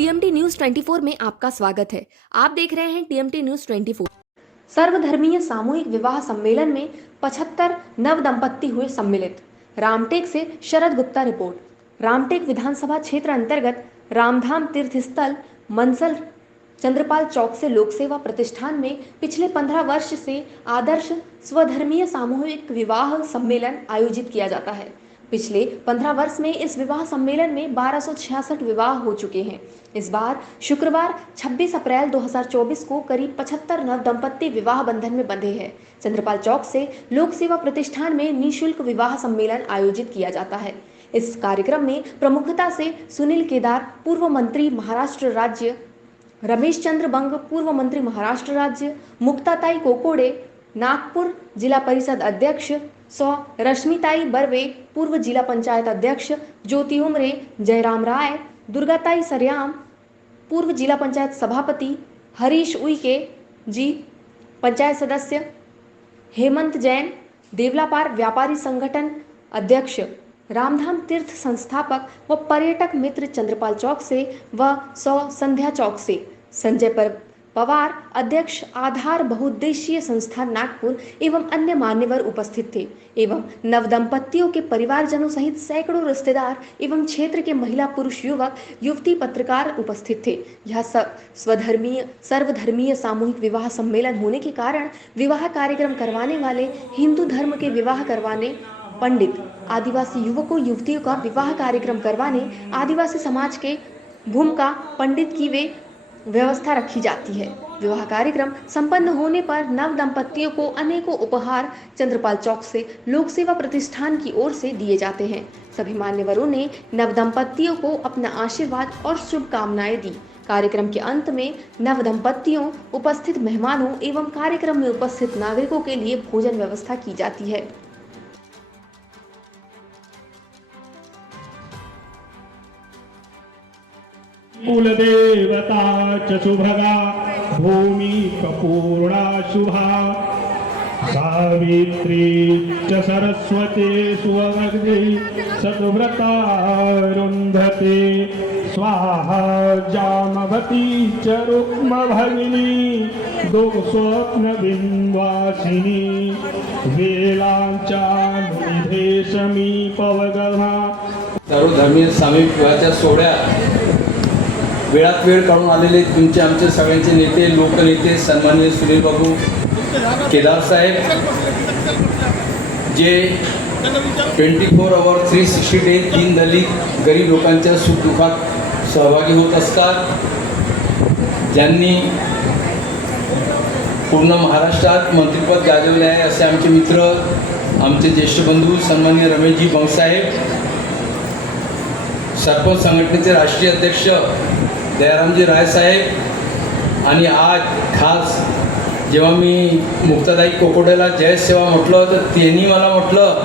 TMT news 24 में आपका स्वागत है। आप देख रहे हैं टीएमटी न्यूज़ 24 सर्वधर्मीय सामूहिक विवाह सम्मेलन में 75 नव दंपत्ति हुए सम्मिलित। रामटेक से शरद गुप्ता रिपोर्ट। रामटेक विधानसभा क्षेत्र अंतर्गत रामधाम तीर्थ स्थल मनसल चंद्रपाल चौक से लोक सेवा प्रतिष्ठान में पिछले 15 वर्ष से आदर्श स्वधर्मीय सामूहिक विवाह सम्मेलन आयोजित किया जाता है। पिछले 15 वर्ष में इस विवाह सम्मेलन में 1266 विवाह हो चुके हैं। इस बार शुक्रवार 26 अप्रैल 2024 को करीब 75 नव दंपत्ति विवाह बंधन में बंधे हैं। चंद्रपाल चौक से लोक सेवा प्रतिष्ठान में निशुल्क विवाह सम्मेलन आयोजित किया जाता है। इस कार्यक्रम में प्रमुखता से सुनील केदार, पूर्व मंत्री महाराष्ट्र राज्य, रमेश चंद्र बंग, पूर्व मंत्री महाराष्ट्र राज्य मुक्ताताई कोकोडे, नागपुर जिला परिषद अध्यक्ष सौ. रश्मिताई बर्वे, पूर्व जिला पंचायत अध्यक्ष, ज्योति उमरे, जयराम राय, दुर्गाताई सरयाम, पूर्व जिला पंचायत सभापति, हरीश उइके, जी, पंचायत सदस्य, हेमंत जैन, देवलापार व्यापारी संगठन अध्यक्ष, रामधाम तीर्थ संस्थापक व पर्यटक मित्र चंद्रपाल चौक से व सौ. संध्या चौक से। संजय पर पवार अध्यक्ष आधार बहुउद्देशीय संस्था नागपुर एवं अन्य मान्यवर उपस्थित थे, एवं नवदंपतियों के परिवारजनों सहित सैकड़ों रिश्तेदार एवं क्षेत्र के महिला पुरुष युवक, युवती पत्रकार उपस्थित थे। यह सब स्वधर्मीय, सर्वधर्मीय सामूहिक विवाह सम्मेलन होने के कारण विवाह कार्यक्रम करवाने वाले हिंदू धर्म के विवाह करवाने पंडित, आदिवासी युवकों, युवतियों का विवाह कार्यक्रम करवाने आदिवासी समाज के भूमिका पंडित की वे व्यवस्था रखी जाती है। विवाह कार्यक्रम संपन्न होने पर नव दंपतियों को अनेकों उपहार चंद्रपाल चौक से लोक सेवा प्रतिष्ठान की ओर से दिए जाते हैं। सभी मान्यवरों ने नव दंपतियों को अपना आशीर्वाद और शुभकामनाएँ दी। कार्यक्रम के अंत में नव दंपतियों, उपस्थित मेहमानों एवं कार्यक्रम में उपस्थित नागरिकों के लिए भोजन व्यवस्था की जाती है। कुलदेवता च सुभगा भूमि कपूर्णा शुभा। सावित्री च सरस्वती सुवग्ने सद्व्रता रुन्धते। स्वाहा जामवती च रुक्मभगिनी दुःस्वप्नबिन्वासिनी वेलाञ्चानुनिधेशमी पवगहा सर्वधर्मीय स्वामी विवाहाच्या सोहळ्यात वेळात वेळ काढून आलेले तुमचे आमचे सगळ्यांचे नेते लोकनेते सन्मान्य सुनील बाबू केदार साहेब जे twenty four hour three sixty day तीन दलित गरीब लोकांच्या सुखदुःखात सहभागी होत असतात. ज्यांनी पूर्ण महाराष्ट्रात मंत्रिपद गाजवले आहे असे आमचे मित्र आमचे ज्येष्ठ बंधू सन्मान्य रमेशजी बंगसाहेब सरपंच संघटनेचे राष्ट्रीय अध्यक्ष दयारामजी रायसाहेब आणि आज खास जेव्हा मी मुक्तादाई कोकोडेला जयसेवा म्हटलं तर त्यांनी मला म्हटलं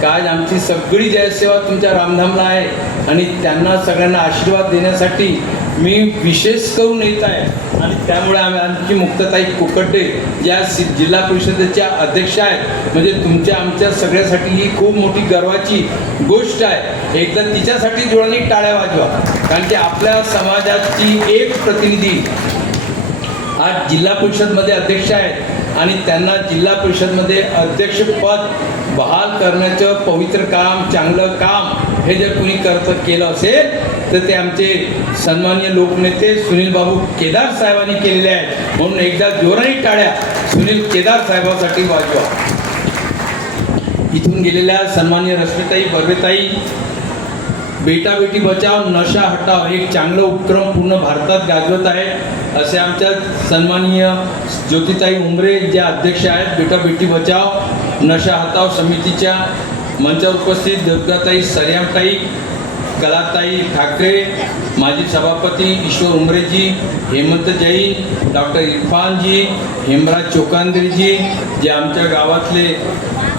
की आज आमची सगळी जयसेवा तुमच्या रामधामला आहे आणि त्यांना सगळ्यांना आशीर्वाद देण्यासाठी मी विशेष करून येत आहे. आणि त्यामुळे आम्ही आमची मुक्तताई कोकटे ज्या जिल्हा परिषदेच्या अध्यक्ष आहेत. म्हणजे तुमच्या आमच्या सगळ्यासाठी ही खूप मोठी गर्वाची गोष्ट आहे. म्हणजे एकदा तिच्यासाठी जोडांनी टाळ्या वाजवा. कारण की आपल्या समाजाची एक प्रतिनिधी आज जिल्हा परिषदमध्ये अध्यक्ष आहेत आणि त्यांना जिल्हा परिषदमध्ये अध्यक्षपद बहाल करण्याचं पवित्र काम चांगलं काम हे जर कुणी करत केलं असेल तर ते आमचे सन्माननीय लोकनेते सुनील बाबू केदार साहेबांनी केलेले आहेत. म्हणून एकदा जोराने टाळ्या सुनील केदार साहेबांसाठी वाजवा. इथून गेलेल्या सन्माननीय रश्मिताई बर्वेताई बेटा बेटी बचाव नशा हटाव हे एक चांगलं उपक्रम पूर्ण भारतात गाजवत आहे. असे आमच्या सन्माननीय ज्योतिताई उमरे ज्या अध्यक्ष आहेत बेटा बेटी बचाव नशा हटाव समितीच्या मंचावर उपस्थित दुर्गाताई सरयामताई कलाताई ठाकरे माजी सभापती ईश्वर उमरेजी हेमंत जैन डॉक्टर इरफानजी हेमराज चोकांद्रीजी जे आमच्या गावातले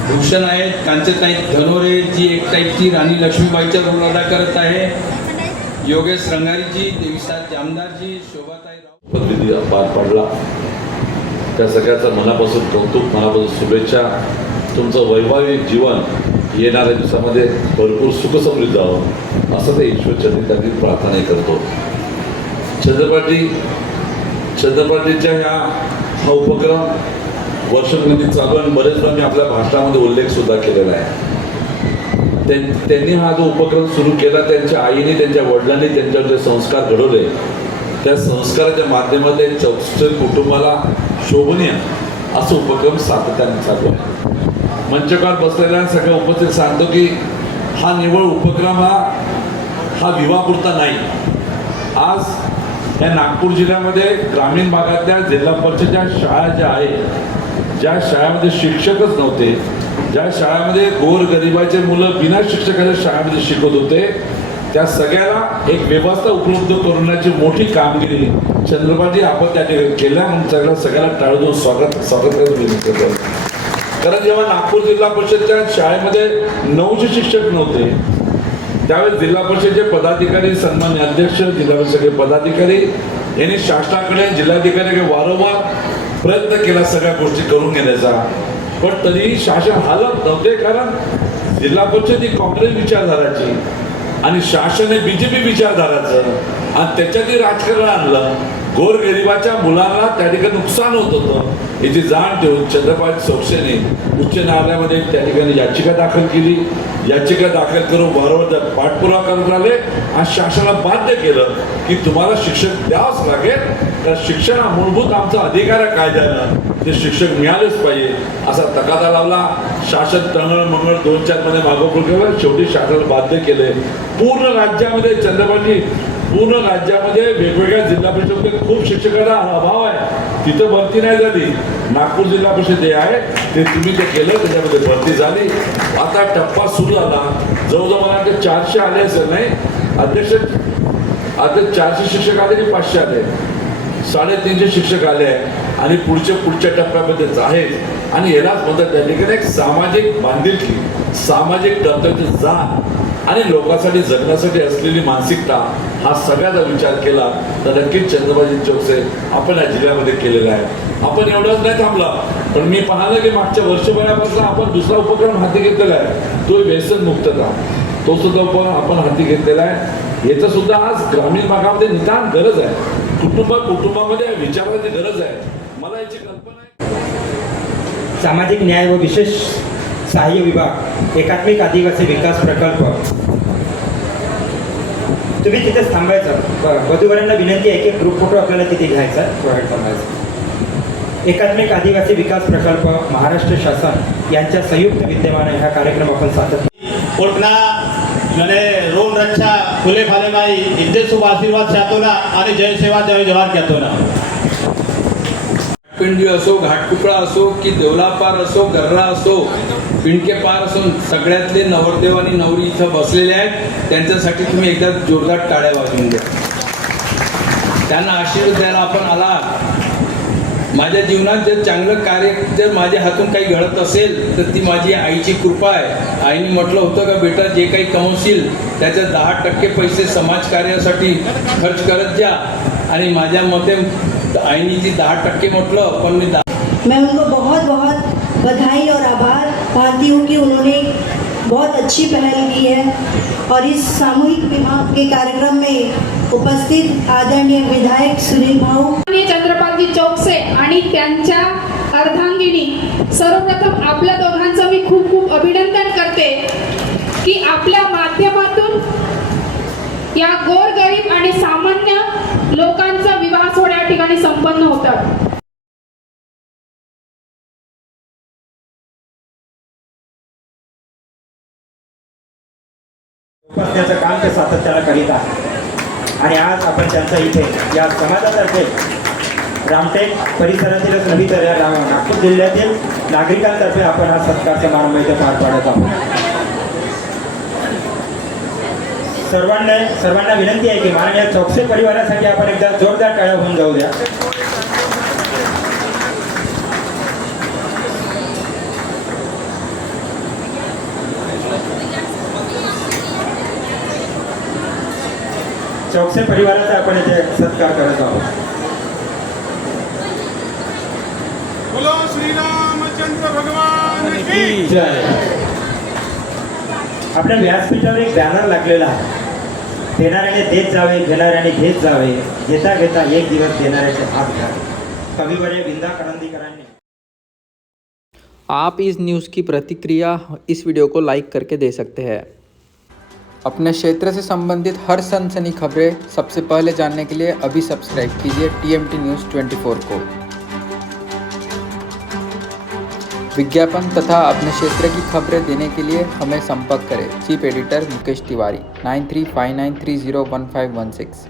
भूषण आहेत कांचताई धनोरे जी एक टाईपची राणी लक्ष्मीबाईचा रोल अदा करत आहे. योगेश रंगारीजी देवीसाद जामदारजी शोभाताई राव. पद्धती पार पडला. त्या सगळ्याचं मनापासून कौतुक मनापासून शुभेच्छा. तुमचं वैवाहिक जीवन येणाऱ्या दिवसामध्ये भरपूर सुखसमृद्ध व्हावं असं ते ईश्वर चरित्रातील प्रार्थना करतो. छत्रपती छत्रपतीच्या ह्या हा उपक्रम वर्षामध्ये चालू आणि बरेचदा मी आपल्या भाषणामध्ये उल्लेख सुद्धा केलेला आहे. त्यांनी हा जो उपक्रम सुरू केला त्यांच्या आईने त्यांच्या वडिलांनी त्यांच्यावर जे संस्कार घडवले त्या संस्काराच्या माध्यमातून चौसष्ट कुटुंबाला शोभनीय असं उपक्रम सातत्याने चालू आहे. मंचकार बसलेल्या सगळ्या उपस्थित सांगतो की हा निवळ उपक्रम हा हा विवाहपुरता नाही. आज या नागपूर जिल्ह्यामध्ये ग्रामीण भागातल्या जिल्हा परिषदच्या शाळा ज्या आहेत ज्या शाळेमध्ये शिक्षकच नव्हते ज्या शाळेमध्ये गोरगरिबाचे मुलं बिना शिक्षकाच्या शाळेमध्ये शिकत होते त्या सगळ्याला एक व्यवस्था उपलब्ध करण्याची मोठी कामगिरी चंद्रबाजी आपण त्या ठिकाणी केल्या म्हणून सगळ्या सगळ्याला टाळून स्वागत स्वागत करायला विनंती करतो कारण जेव्हा नागपूर जिल्हा परिषदच्या शाळेमध्ये नऊशे शिक्षक नव्हते त्यावेळेस जिल्हा परिषदेचे पदाधिकारी सन्मान्य अध्यक्ष जिल्हा परिषदेचे पदाधिकारी यांनी शासनाकडे जिल्हाधिकाऱ्याकडे वारंवार प्रयत्न केला सगळ्या गोष्टी करून घेण्याचा. पण तरीही शासन हालत नव्हते कारण जिल्हा परिषद ही काँग्रेस विचारधाराची आणि शासन हे बीजेपी विचारधाराचं आणि त्याच्यातही राजकारण आणलं. गोरगरिबाच्या मुलांना त्या ठिकाणी नुकसान होत होतं. याची जाण ठेवून चंद्रपाल चौकसेने उच्च न्यायालयामध्ये त्या ठिकाणी याचिका दाखल केली. याचिका दाखल करून वारंवार पाठपुरावा करत आले आणि शासनाला बाध्य केलं की तुम्हाला शिक्षक द्यावंच लागेल. तर शिक्षण हा मूलभूत आमचा अधिकार आहे कायद्यानं ते शिक्षक मिळालेच पाहिजे असा तकादा लावला. शासन तंगळ मंगळ दोन चारमध्ये मागोपूर केलं. शेवटी शासनाला बाध्य केले. पूर्ण राज्यामध्ये चंद्रपाटी पूर्ण राज्यामध्ये वेगवेगळ्या जिल्हा परिषदमध्ये खूप शिक्षकांना अभाव आहे. तिथं भरती नाही झाली. नागपूर जिल्हा परिषद जे आहे ते तुम्ही जे केलं त्याच्यामध्ये भरती झाली. आता टप्पा सुरू झाला. जवळजवळ मला वाटतं चारशे आले असेल नाही? अध्यक्ष आता चारशे शिक्षक आले की पाचशे आले? साडेतीनशे शिक्षक आले आहे आणि पुढच्या पुढच्या टप्प्यामध्येच आहेत. आणि यालाच म्हणतात त्या ठिकाणी एक सामाजिक बांधिलकी सामाजिक कर्तव्य जाण आणि लोकांसाठी जगण्यासाठी असलेली मानसिकता हा सगळ्याचा विचार केला तर नक्कीच चंद्रबाजी चौकसे आपण या जिल्ह्यामध्ये केलेला आहे आपण एवढंच नाही थांबला पण मी पाहिलं की मागच्या वर्षभरापासून आपण दुसरा उपक्रम हाती घेतलेला आहे. तो व्यसन मुक्तता. तो सुद्धा उपक्रम आपण हाती घेतलेला आहे. याचं सुद्धा आज ग्रामीण भागामध्ये निदान गरज आहे. कुटुंब कुटुंबामध्ये या विचाराची गरज आहे. मला याची कल्पना आहे. सामाजिक न्याय व विशेष सहाय्य विभाग एकात्मिक आदिवासी विकास प्रकल्प तुम्ही तिथेच थांबायचं ब- वधूवरांना विनंती आहे की ग्रुप फोटो आपल्याला तिथे घ्यायचा प्रोव्हाइड करायचा एकात्मिक आदिवासी विकास प्रकल्प महाराष्ट्र शासन यांच्या संयुक्त विद्यमाने हा कार्यक्रम आपण सातत्य उठना મને રોમ રક્ષા ફૂલે ફાલે માઈ ઇદ્દે શુભ આશીર્વાદ ચાહતોના અને જય સેવા જય જવાહર કહેતોના पिंडी असो घाटकुपळा असो की देवलापार असो गर्रा असो पिंडकेपार असो सगळ्यातले नवरदेव आणि नवरी इथं बसलेले आहेत. त्यांच्यासाठी तुम्ही एकदा जोरदार टाळ्या वाजवून द्या त्यांना आशीर्वाद द्यायला आपण आला माझ्या जीवनात जर चांगलं कार्य जर माझ्या हातून काही घडत असेल तर ती माझी आईची कृपा आहे. आईने म्हटलं होतं का बेटा जे काही कमवशील त्याचे दहा टक्के पैसे समाजकार्यासाठी खर्च करत जा. आणि माझ्या मते आईने जी दहा टक्के म्हटलं पण मी दहा मैं उनको बहुत बहुत बधाई और आभार मानती हूँ कि उन्होंने बहुत अच्छी पहल की है। और इस सामूहिक विवाह के कार्यक्रम में उपस्थित आदरणीय विधायक सुनील भाऊ. चंद्रपालजी चौकसे आणि त्यांच्या अर्धांगिनी सर्वप्रथम आपल्या दोघांचं मी खूप खूप अभिनंदन करते की आपल्या माध्यमातून या गोरगरीब आणि सामान्य लोकांचा विवाह सोहळा या ठिकाणी संपन्न होतात काम ते सातत्यानं करीत आहे. आणि आज आपण त्यांचा इथे या समाजातर्फे रामटेक परिसरातीलच नव्हे तर या नागपूर जिल्ह्यातील नागरिकांतर्फे आपण हा सत्कार समारंभ इथे पार पाडत आहोत. सर्वांना सर्वांना विनंती आहे की माननीय चौकसे परिवारासाठी आपण एकदा जोरदार टाळ्या होऊन जाऊ द्या. चौकसे परिवाराचा आपण इथे सत्कार करत आहोत. बोलो श्रीरामचंद्र भगवान की जय. आपल्या व्यासपीठावर एक बॅनर लागलेला आहे. देणाऱ्याने देत जावे घेणाऱ्याने घेत जावे. घेता घेता एक दिवस देणाऱ्याचे हात घ्या. कविवर्य विंदा करंदीकरांनी. आप इस न्यूज़ की प्रतिक्रिया इस वीडियो को लाइक करके दे सकते हैं। अपने क्षेत्र से संबंधित हर सनसनी खबरें सबसे पहले जानने के लिए अभी सब्सक्राइब कीजिए टीएमटी न्यूज़ 24 को। विज्ञापन तथा अपने क्षेत्र की खबरें देने के लिए हमें संपर्क करें। Chief editor Mukesh Tiwari nine three five nine three zero one five one six